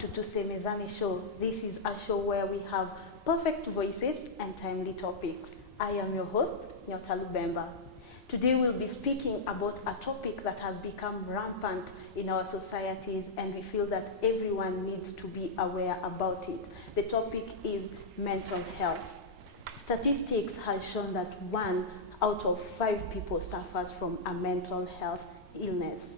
to Tusemezane show. This is a show where we have perfect voices and timely topics. I am your host, Nyota Lubemba. Today we'll be speaking about a topic that has become rampant in our societies, and we feel that everyone needs to be aware about it. The topic is mental health. Statistics have shown that 1 out of 5 people suffers from a mental health illness.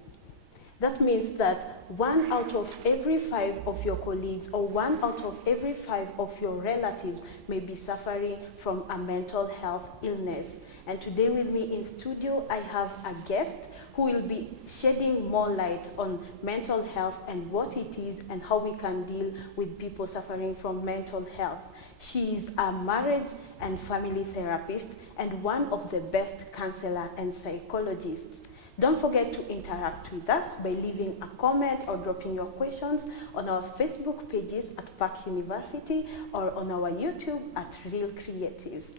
That means that 1 out of every 5 of your colleagues or 1 out of every 5 of your relatives may be suffering from a mental health illness. And today with me in studio, I have a guest who will be shedding more light on mental health and what it is and how we can deal with people suffering from mental health. She is a marriage and family therapist and one of the best counselor and psychologists. Don't forget to interact with us by leaving a comment or dropping your questions on our Facebook pages at Park University or on our YouTube at Real Creatives.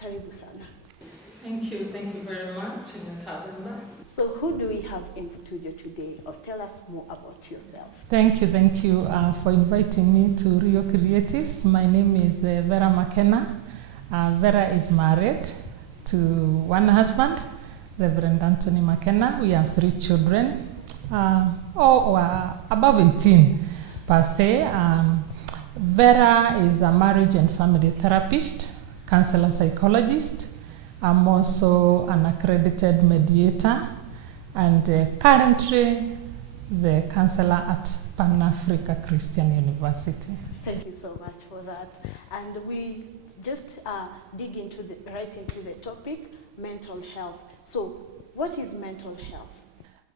Karibu sana. Thank you very much, Nyota. So who do we have in studio today, or tell us more about yourself? Thank you for inviting me to Real Creatives. My name is Vera McKenna. Vera is married to one husband, Reverend Anthony McKenna. We have 3 children, above 18 per se. Vera is a marriage and family therapist, counselor psychologist. I'm also an accredited mediator and currently the counselor at Pan-Africa Christian University. Thank you so much for that. And we just dig right into the topic, mental health. So what is mental health?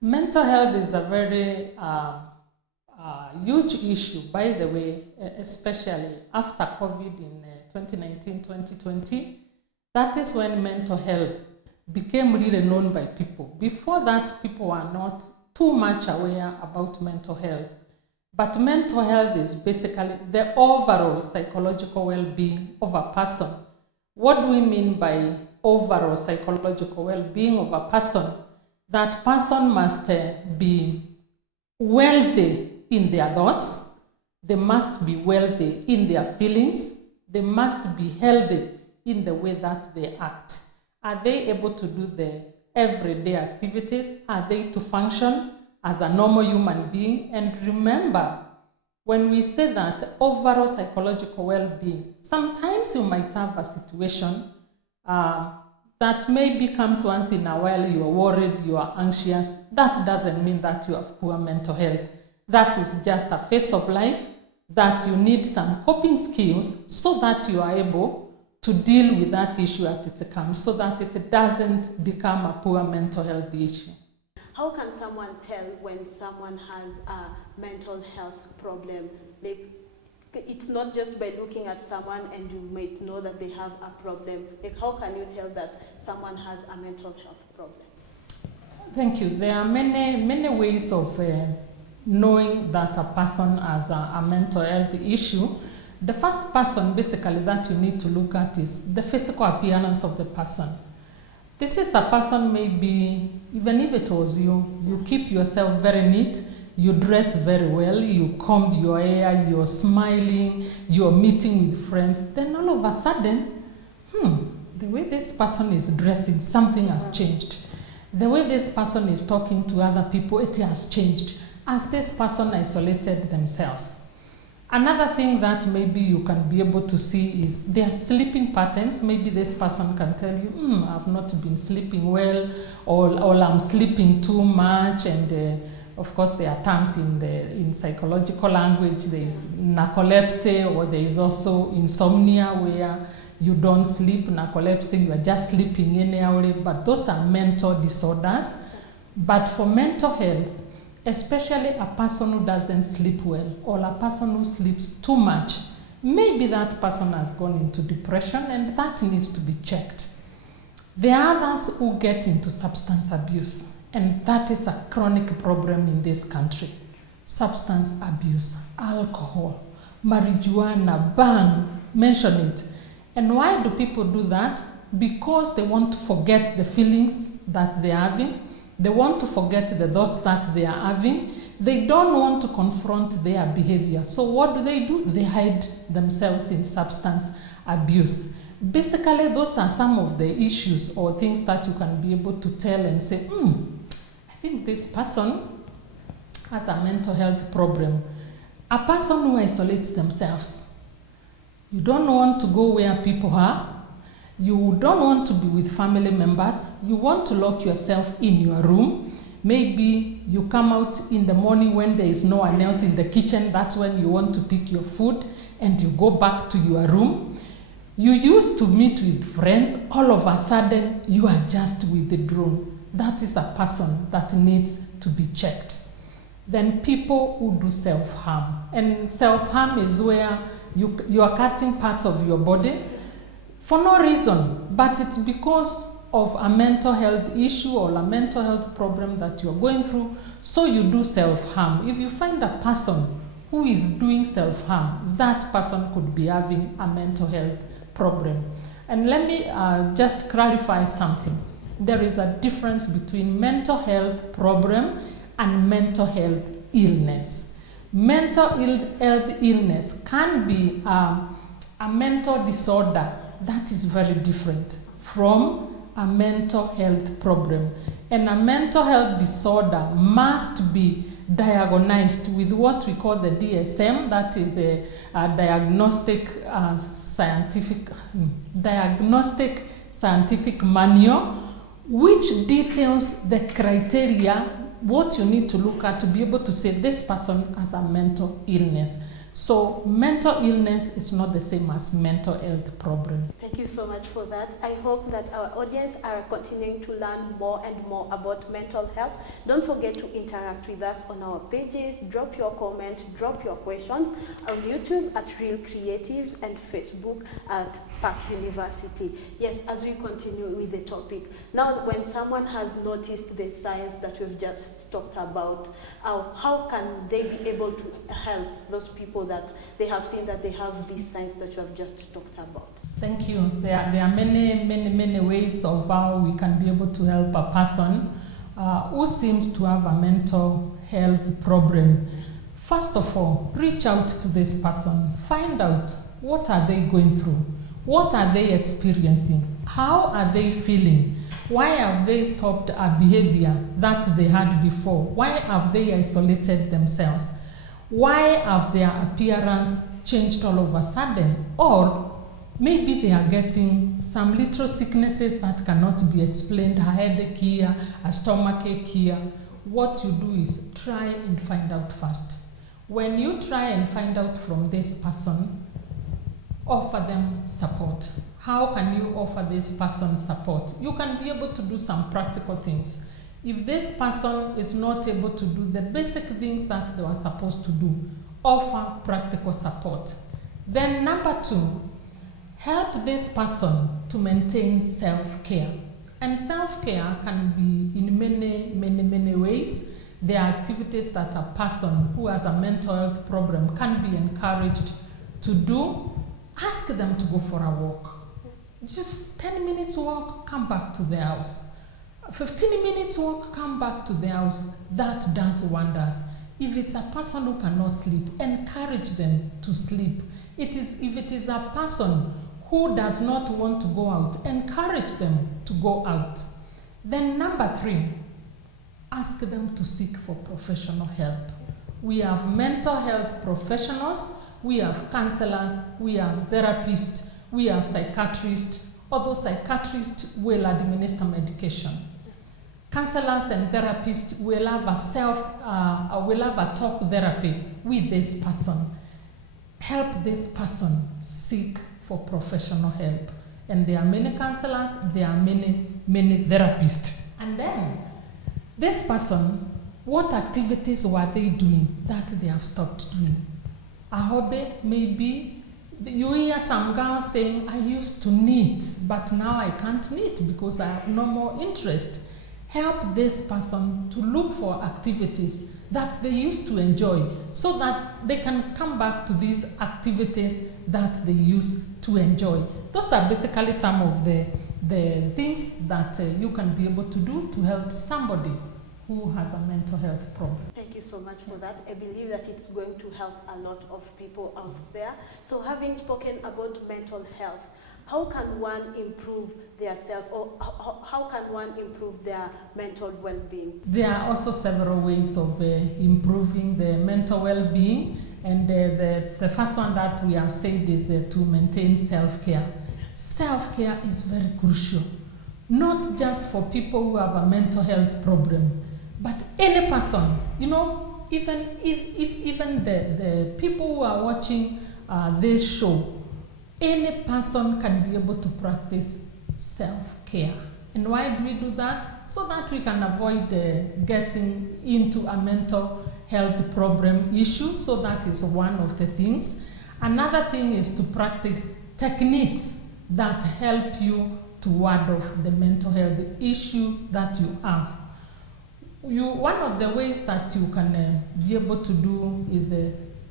Mental health is a very huge issue, by the way, especially after COVID in 2019-2020. That is when mental health became really known by people. Before that, people were not too much aware about mental health. But mental health is basically the overall psychological well-being of a person. What do we mean by overall psychological well-being of a person? That person must be wealthy in their thoughts, they must be wealthy in their feelings, they must be healthy in the way that they act. Are they able to do the everyday activities? Are they to function as a normal human being? And remember, when we say that overall psychological well-being, sometimes you might have a situation that maybe comes once in a while, you are worried, you are anxious. That doesn't mean that you have poor mental health. That is just a phase of life that you need some coping skills so that you are able to deal with that issue as it comes, so that it doesn't become a poor mental health issue. How can someone tell when someone has a mental health problem? Like, it's not just by looking at someone and you might know that they have a problem. Like, how can you tell that someone has a mental health problem? Thank you. There are many ways of knowing that a person has a mental health issue. The first person basically that you need to look at is the physical appearance of the person. This is a person, maybe even if it was you keep yourself very neat, you dress very well, you comb your hair, you're smiling, you're meeting with friends, then all of a sudden, the way this person is dressing, something has changed. The way this person is talking to other people, it has changed as this person isolated themselves. Another thing that maybe you can be able to see is their sleeping patterns. Maybe this person can tell you, I've not been sleeping well, or I'm sleeping too much. And of course, there are terms in psychological language. There is narcolepsy, or there is also insomnia, where you don't sleep. Narcolepsy, you are just sleeping anyhow. But those are mental disorders. But for mental health, especially a person who doesn't sleep well or a person who sleeps too much, maybe that person has gone into depression and that needs to be checked. There are others who get into substance abuse, and that is a chronic problem in this country. Substance abuse, alcohol, marijuana, bang, mention it. And why do people do that? Because they want to forget the feelings that they are having. They want to forget the thoughts that they are having. They don't want to confront their behavior. So what do? They hide themselves in substance abuse. Basically, those are some of the issues or things that you can be able to tell and say, I think this person has a mental health problem. A person who isolates themselves. You don't want to go where people are. You don't want to be with family members. You want to lock yourself in your room. Maybe you come out in the morning when there is no one else in the kitchen. That's when you want to pick your food and you go back to your room. You used to meet with friends. All of a sudden, you are just withdrawn. That is a person that needs to be checked. Then people who do self-harm. And self-harm is where you are cutting parts of your body for no reason, but it's because of a mental health issue or a mental health problem that you're going through, so you do self-harm. If you find a person who is doing self-harm, that person could be having a mental health problem. And let me just clarify something. There is a difference between mental health problem and mental health illness. Mental health illness can be a mental disorder that is very different from a mental health problem. And a mental health disorder must be diagnosed with what we call the DSM, that is the diagnostic scientific manual, which details the criteria, what you need to look at to be able to say this person has a mental illness. So mental illness is not the same as mental health problem. Thank you so much for that. I hope that our audience are continuing to learn more and more about mental health. Don't forget to interact with us on our pages. Drop your comment, drop your questions on YouTube at Real Creatives and Facebook at Park University. Yes, as we continue with the topic. Now, when someone has noticed the signs that we've just talked about, how can they be able to help those people that they have seen that they have these signs that you have just talked about? Thank you. There are many ways of how we can be able to help a person who seems to have a mental health problem. First of all, reach out to this person. Find out what are they going through. What are they experiencing? How are they feeling? Why have they stopped a behavior that they had before? Why have they isolated themselves? Why have their appearance changed all of a sudden? Or maybe they are getting some little sicknesses that cannot be explained, a headache here, a stomach ache here. What you do is try and find out first. When you try and find out from this person, offer them support. How can you offer this person support? You can be able to do some practical things. If this person is not able to do the basic things that they were supposed to do, offer practical support. Then number 2, help this person to maintain self-care. And self-care can be in many ways. There are activities that a person who has a mental health problem can be encouraged to do. Ask them to go for a walk. Just 10 minutes walk, come back to the house. 15 minutes walk, come back to the house. That does wonders. If it's a person who cannot sleep, encourage them to sleep. If it is a person who does not want to go out, encourage them to go out. Then number 3, ask them to seek for professional help. We have mental health professionals, we have counselors, we have therapists, we have psychiatrists, although psychiatrists will administer medication. Counselors and therapists will have a talk therapy with this person. Help this person seek for professional help. And there are many counselors, there are many therapists. And then, this person, what activities were they doing that they have stopped doing? A hobby, maybe. You hear some girls saying, I used to knit, but now I can't knit because I have no more interest. Help this person to look for activities that they used to enjoy so that they can come back to these activities that they used to enjoy. Those are basically some of the things that you can be able to do to help somebody who has a mental health problem. Thank you so much for that. I believe that it's going to help a lot of people out there. So having spoken about mental health, how can one improve their self, or how can one improve their mental well-being? There are also several ways of improving the mental well-being, and the first one that we have said is to maintain self-care. Self-care is very crucial, not just for people who have a mental health problem, but any person. You know, even the people who are watching this show, any person can be able to practice self-care. And why do we do that? So that we can avoid getting into a mental health problem issue. So that is one of the things. Another thing is to practice techniques that help you to ward off the mental health issue that you have. One of the ways that you can be able to do is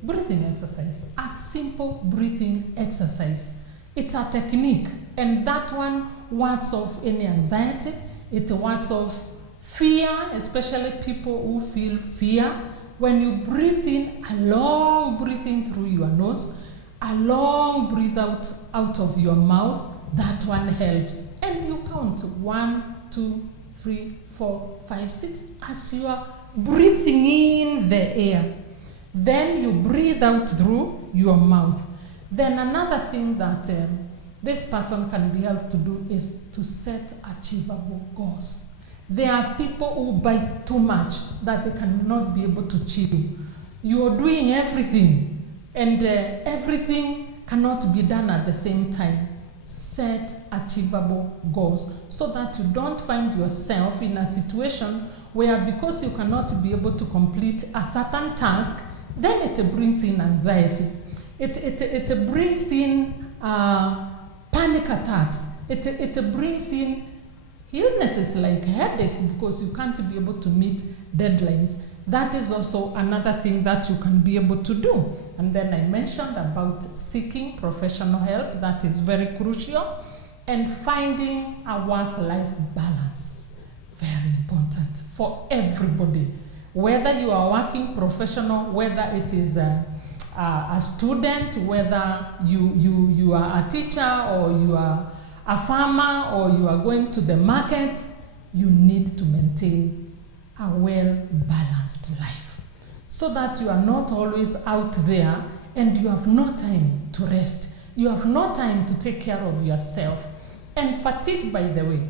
breathing exercise, a simple breathing exercise. It's a technique, and that one wards off any anxiety. It wards off fear, especially people who feel fear. When you breathe in, a long breathing through your nose, a long breathe out of your mouth, that one helps. And you count 1, 2, 3, 4, 5, 6 as you are breathing in the air. Then you breathe out through your mouth. Then another thing that this person can be helped to do is to set achievable goals. There are people who bite too much that they cannot be able to chew. You are doing everything, and everything cannot be done at the same time. Set achievable goals so that you don't find yourself in a situation where, because you cannot be able to complete a certain task, then it brings in anxiety. It brings in panic attacks. It brings in illnesses like headaches because you can't be able to meet deadlines. That is also another thing that you can be able to do. And then I mentioned about seeking professional help. That is very crucial. And finding a work-life balance. Very important for everybody. Whether you are working professional, whether it is a student, whether you are a teacher, or you are a farmer, or you are going to the market, you need to maintain a well-balanced life so that you are not always out there and you have no time to rest. You have no time to take care of yourself. And fatigue, by the way,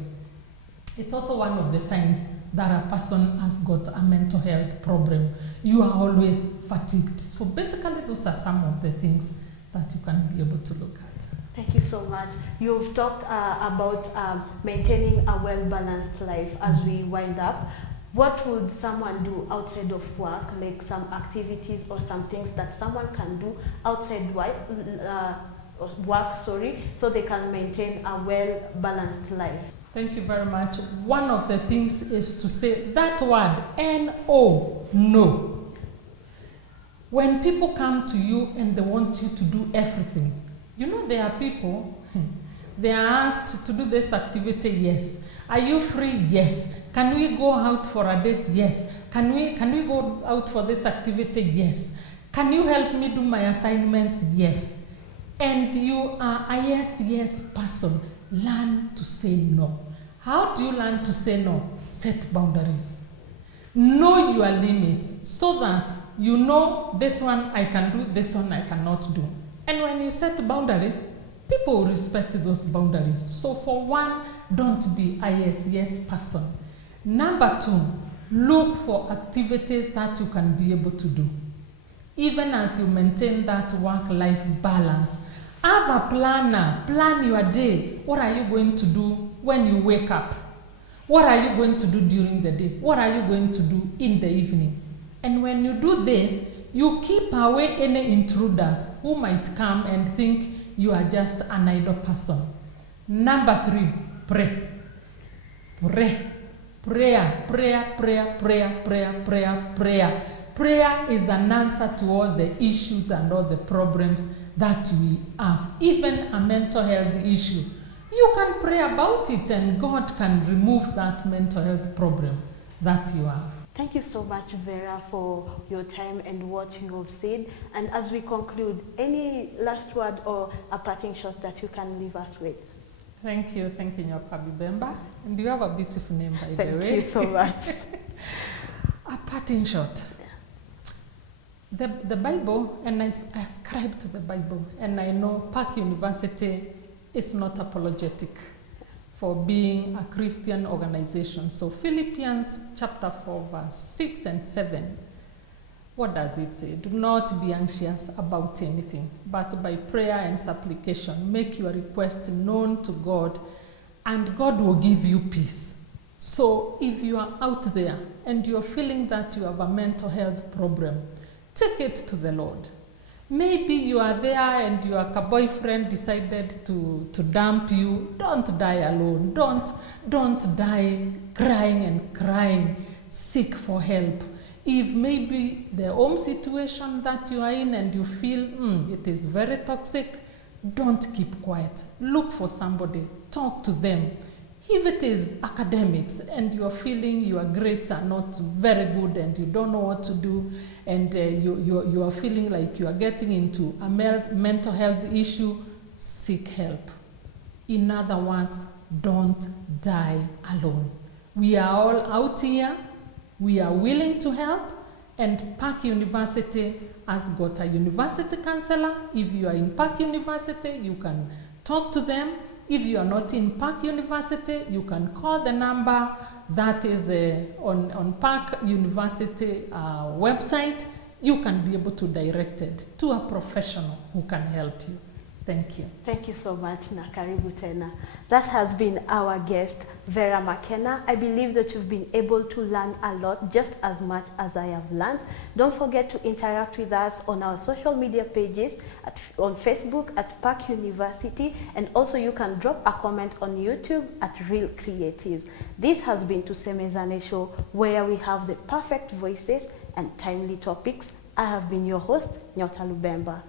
it's also one of the signs that a person has got a mental health problem. You are always fatigued. So basically, those are some of the things that you can be able to look at. Thank you so much. You've talked about maintaining a well-balanced life as we wind up. What would someone do outside of work, like some activities or some things that someone can do outside work, so they can maintain a well-balanced life? Thank you very much. One of the things is to say that word, N-O, no. When people come to you and they want you to do everything, you know there are people, they are asked to do this activity, yes. Are you free? Yes. Can we go out for a date? Yes. Can we go out for this activity? Yes. Can you help me do my assignments? Yes. And you are a yes person. Learn to say no. How do you learn to say no? Set boundaries. Know your limits so that you know this one I can do, this one I cannot do. And when you set boundaries, people will respect those boundaries. So for one, don't be a yes person. Number 2, look for activities that you can be able to do. Even as you maintain that work-life balance, have a planner. Plan your day. What are you going to do when you wake up? What are you going to do during the day? What are you going to do in the evening? And when you do this, you keep away any intruders who might come and think you are just an idle person. Number 3, pray. Prayer. Prayer is an answer to all the issues and all the problems that we have. Even a mental health issue. You can pray about it and God can remove that mental health problem that you have. Thank you so much, Vera, for your time and what you have said. And as we conclude, any last word or a parting shot that you can leave us with? Thank you, Nyoka Bemba. And you have a beautiful name, by the way. Thank you so much. A parting shot. The Bible, and I ascribe to the Bible, and I know Park University is not apologetic for being a Christian organization. So Philippians chapter 4, verse 6 and 7, what does it say? Do not be anxious about anything, but by prayer and supplication, make your request known to God, and God will give you peace. So if you are out there and you're feeling that you have a mental health problem, take it to the Lord. Maybe you are there and your boyfriend decided to dump you. Don't die alone. Don't die crying. Seek for help. If maybe the home situation that you are in and you feel it is very toxic, don't keep quiet. Look for somebody. Talk to them. If it is academics and you are feeling your grades are not very good and you don't know what to do, and you are feeling like you are getting into a mental health issue, seek help. In other words, don't die alone. We are all out here. We are willing to help, and Park University has got a university counselor. If you are in Park University, you can talk to them. If you are not in Park University, you can call the number that is on Park University website. You can be able to direct it to a professional who can help you. Thank you. Thank you so much, na karibu tena. That has been our guest, Vera McKenna. I believe that you've been able to learn a lot, just as much as I have learned. Don't forget to interact with us on our social media pages, on Facebook at Park University, and also you can drop a comment on YouTube at Real Creatives. This has been Tusemezane Show, where we have the perfect voices and timely topics. I have been your host, Nyota Lubemba.